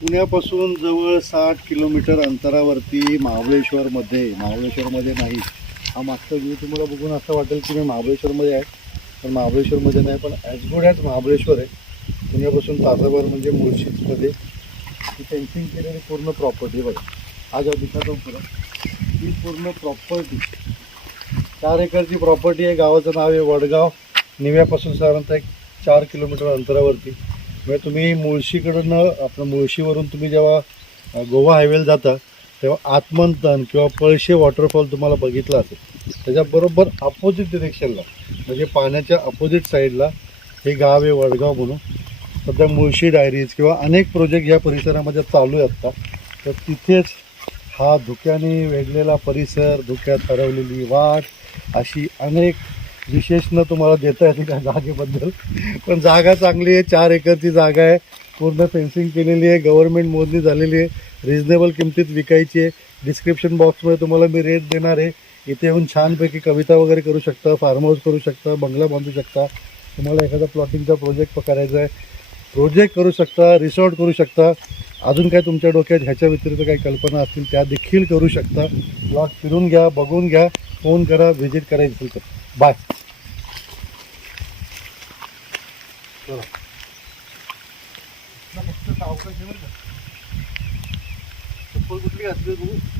पुण्यापासून जवळ साठ किलोमीटर अंतरावरती महाबळेश्वरमध्ये महाबळेश्वरमध्ये नाही. हा मागचा व्ह्यू तुम्हाला बघून असं वाटेल की मी महाबळेश्वरमध्ये आहे. पण महाबळेश्वरमध्ये नाही पण ॲज गुड ॲज महाबळेश्वर आहे. पुण्यापासून तासाभर म्हणजे मुळशीमध्ये ती फेन्सिंग केलेली पूर्ण प्रॉपर्टी बघा. आज दिखातो परत ही पूर्ण प्रॉपर्टी चार एकरची प्रॉपर्टी आहे. गावाचं नाव आहे वडगाव. निव्यापासून साधारणतः एक चार किलोमीटर अंतरावरती. म्हणजे तुम्ही मुळशीकडून आपलं मुळशीवरून तुम्ही जेव्हा गोवा हायवेला जाता तेव्हा आत्मंतन किंवा पळशे वॉटरफॉल तुम्हाला बघितला असेल. त्याच्याबरोबर अपोजिट डिरेक्शनला म्हणजे पाण्याच्या अपोजिट साईडला हे गाव आहे वडगाव म्हणून. सध्या मुळशी डायरीज किंवा अनेक प्रोजेक्ट या परिसरामध्ये चालू आहे आत्ता तर तिथेच हा धुक्याने वेढलेला परिसर धुक्यात हरवलेली वाट अशी अनेक विशेषणं तुम्हाला देता येतील त्या जागेबद्दल. पण जागा चांगली आहे चार एकरची जागा आहे. पूर्ण फेन्सिंग केलेली आहे गव्हर्नमेंट मोजणी झालेली आहे. रिजनेबल किमतीत विकायची आहे. डिस्क्रिप्शन बॉक्समध्ये तुम्हाला मी रेट देणार आहे. इथे येऊन छानपैकी कविता वगैरे करू शकता फार्म हाऊस करू शकता बंगला बांधू शकता. तुम्हाला एखादा प्लॉटिंगचा प्रोजेक्ट करायचा आहे. प्रोजेक्ट करू शकता रिसॉर्ट करू शकता. अजून काय तुमच्या डोक्यात ह्याच्या व्यतिरिक्त काही कल्पना असतील त्या देखील करू शकता. प्लॉट फिरून घ्या बघून घ्या फोन करा व्हिजिट करायचं तर बाय चला फक्त सावकाश आहे बरं का. चप्पल कुठली घातली बघू